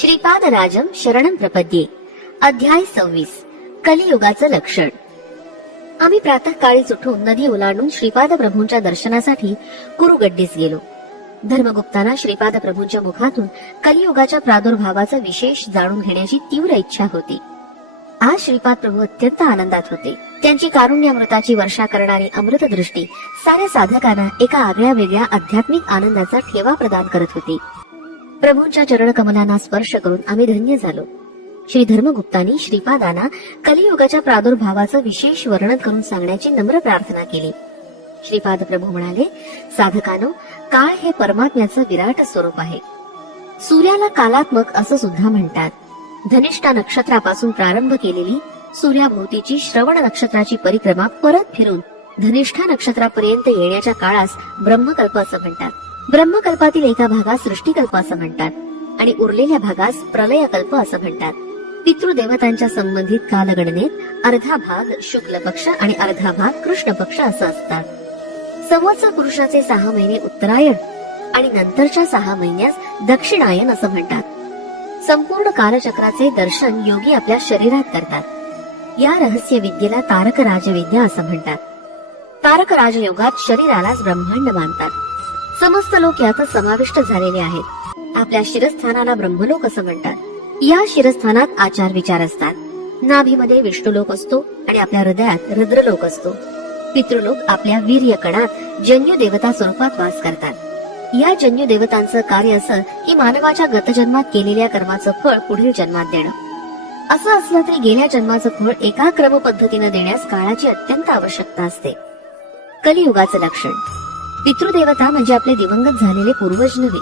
श्रीपादराजम शरणम प्रपद्ये अध्याय सव्वीस कलियुगाचं लक्षण आम्ही प्रातःकाळीच उठून नदी ओलांडून श्रीपाद प्रभूंच्या दर्शनासाठी कुरुगड्डीस गेलो धर्मगुप्तांना श्रीपाद प्रभूंच्या मुखातून कलियुगाच्या प्रादुर्भावाचा विशेष जाणून घेण्याची तीव्र इच्छा होती आज श्रीपाद प्रभू अत्यंत आनंदात होते त्यांची कारुण्यामृताची वर्षा करणारी अमृत दृष्टी साऱ्या साधकांना एका आगळ्या वेगळ्या आध्यात्मिक आनंदाचा ठेवा प्रदान करत होती प्रभूंच्या चरण कमलांना स्पर्श करून आम्ही धन्य झालो श्री धर्मगुप्तांनी श्रीपादांना कलियुगाच्या प्रादुर्भावाचं विशेष वर्णन करून सांगण्याची नम्र प्रार्थना केली श्रीपाद प्रभू म्हणाले साधकानो काळ हे परमात्म्याचं विराट स्वरूप आहे सूर्याला कालात्मक असं सुद्धा म्हणतात धनिष्ठा नक्षत्रापासून प्रारंभ केलेली सूर्याभोवतीची श्रवण नक्षत्राची परिक्रमा परत फिरून धनिष्ठा नक्षत्रापर्यंत येण्याच्या काळास ब्रह्मकल्प असं म्हणतात ब्रह्मकल्पातील एका भागास सृष्टीकल्प असं म्हणतात आणि उरलेल्या भागास प्रलयकल्प असं म्हणतात पितृदेवतांच्या संबंधित कालगणनेत अर्धा भाग शुक्ल पक्ष आणि अर्धा भाग कृष्ण पक्ष असं असतात संवत्सर पुरुषाचे सहा महिने उत्तरायण आणि नंतरच्या सहा महिन्यास दक्षिणायन असं म्हणतात संपूर्ण कालचक्राचे दर्शन योगी आपल्या शरीरात करतात या रहस्य विद्येला तारक राजविद्या असं म्हणतात तारक राजयोगात शरीराला ब्रह्मांड मानतात समस्त लोक यात समाविष्ट झालेले आहेत आपल्या शिरस्थानाला ब्रह्मलोक असं म्हणतात या शिरस्थानात आचार विचार असतात नाभीमध्ये विष्णुलोक असतो आणि आपल्या हृदयात रुद्रलोक असतो पितृलोक आपल्या वीर्य कणात जन्यू देवता स्वरूपात वास करतात या जन्यू देवतांचं कार्य असं की मानवाच्या गतजन्मात केलेल्या कर्माचं फळ पुढील जन्मात देणं असं असलं तरी गेल्या जन्माचं फळ एका क्रम पद्धतीनं देण्यास काळाची अत्यंत आवश्यकता असते कलियुगाचं लक्षण पितृदेवता म्हणजे आपले दिवंगत झालेले पूर्वज नव्हे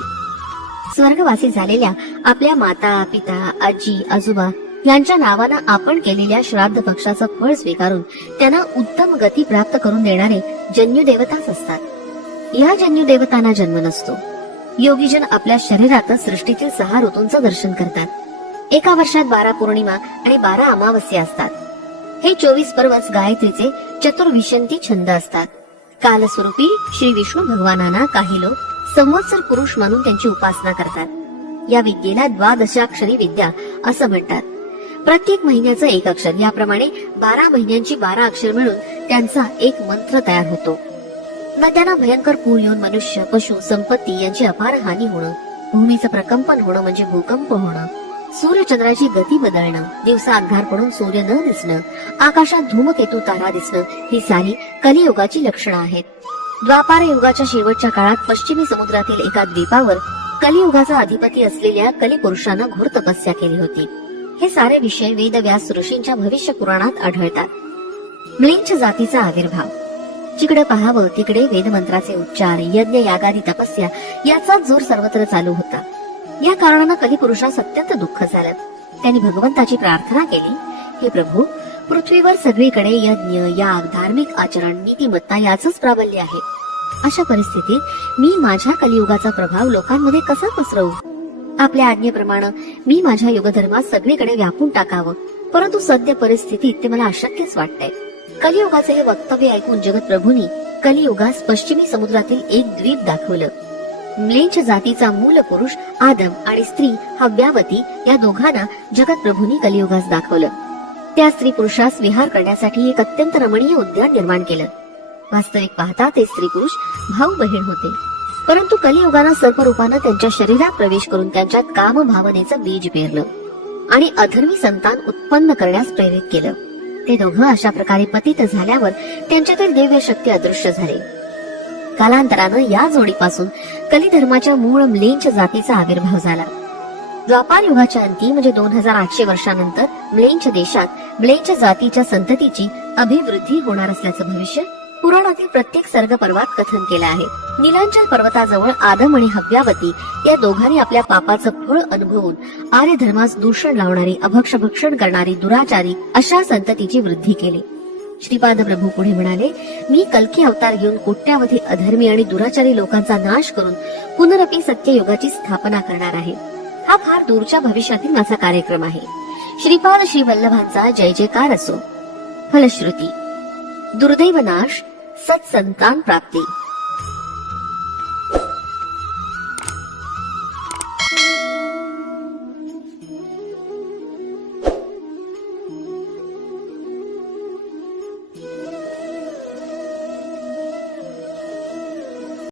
स्वर्गवासी झालेल्या आपल्या माता पिता आजी आजोबा यांच्या नावानं आपण केलेल्या श्राद्ध पक्षाचं फळ स्वीकारून त्यांना उत्तम गती प्राप्त करून देणारे जन्यू देवताच असतात या जन्यू देवतांना जन्म नसतो योगीजन आपल्या शरीरातच सृष्टीतील सहा ऋतूंचं दर्शन करतात एका वर्षात बारा पौर्णिमा आणि बारा अमावस्या असतात हे चोवीस पर्वच गायत्रीचे चतुर्विशंती छंद असतात कालस्वरूपी श्री विष्णू भगवानांना काही लोक संवत्सर पुरुष मानून त्यांची उपासना करतात या विद्येला द्वादशाक्षरी विद्या असं म्हणतात प्रत्येक महिन्याचं एक अक्षर याप्रमाणे बारा महिन्यांची बारा अक्षर मिळून त्यांचा एक मंत्र तयार होतो नद्यांना त्यांना भयंकर पूर येऊन मनुष्य पशु संपत्ती यांची अपार हानी होणं भूमीचं प्रकंपन होणं म्हणजे भूकंप होणं सूर्यचंद्राची गती बदलणं दिवसा अंधार पडून सूर्य न दिसणं आकाशात धूमकेतू तारा दिसणं ही सारी कलियुगाची लक्षणं आहेत द्वापार युगाच्या शेवटच्या काळात पश्चिमी समुद्रातील एका द्वीपावर कलियुगाचा अधिपती असलेल्या कलिपुरुषानं घोर तपस्या केली होती हे सारे विषय वेद व्यास ऋषींच्या भविष्य पुराणात आढळतात म्लेच्छ जातीचा आविर्भाव जिकडे पहावं तिकडे वेदमंत्राचे उच्चार यज्ञ यागादी तपस्या याचा जोर सर्वत्र चालू होता या कारणानं कलिपुरुषास अत्यंत दुःख झालं त्यांनी भगवंताची प्रार्थना केली हे प्रभू पृथ्वीवर सगळीकडे यज्ञ याग धार्मिक आचरण नीतिमत्ता याचच प्राबल्य आहे अशा परिस्थितीत मी माझ्या कलियुगाचा प्रभाव लोकांमध्ये कसा पसरवू आपल्या आज्ञेप्रमाणे मी माझ्या युगधर्मात सगळीकडे व्यापून टाकावं परंतु सद्य परिस्थितीत ते मला अशक्यच वाटतंय कलियुगाचे हे वक्तव्य ऐकून जगत प्रभूंनी कलियुगास पश्चिमी समुद्रातील एक द्वीप दाखवलं म्लेंच जातीचा मूल पुरुष आदम आणि स्त्री हव्यावती या दोघांना जगत प्रभूंनी कलियुगास दाखवलं त्या स्त्री पुरुषास विहार करण्यासाठी एक अत्यंत रमणीय उद्यान निर्माण केलं वास्तविक पाहता ते स्त्री पुरुष भाऊ बहीण होते परंतु कलियुगानं सर्परूपानं त्यांच्या शरीरात प्रवेश करून त्यांच्यात काम भावनेचं बीज पेरलं आणि अधर्मी संतान उत्पन्न करण्यास प्रेरित केलं ते दोघं अशा प्रकारे पतित झाल्यावर त्यांच्यातील दिव्य शक्ती अदृश्य झाली कालांतरानं या जोडीपासून कलिधर्माच्या मूळ म्लेंच जातीचा आविर्भाव झाला द्वापार युगाच्या अंती म्हणजे दोन हजार आठशे वर्षानंतर ब्लेंच देशात ब्लेंच जातीच्या संततीची अभिवृद्धी होणार असल्याचं भविष्य पुराणातील प्रत्येक सर्ग पर्वात कथन केलं आहे निलांचल पर्वताजवळ आदम आणि हव्यावती या दोघांनी आपल्या पापाचं फळ अनुभवून आर्य धर्मास दूषण लावणारी अभक्ष भक्षण करणारी दुराचारी अशा संततीची वृद्धी केली श्रीपाद प्रभू पुढे म्हणाले मी कलकी अवतार घेऊन कोट्यावधी अधर्मी आणि दुराचारी लोकांचा नाश करून पुनरपी सत्ययुगाची स्थापना करणार आहे हा फार दूरच्या भविष्यातील माझा कार्यक्रम आहे श्रीपाद श्री वल्लभांचा जय जयकार असो फलश्रुती दुर्दैवनाश सत्संतान प्राप्ती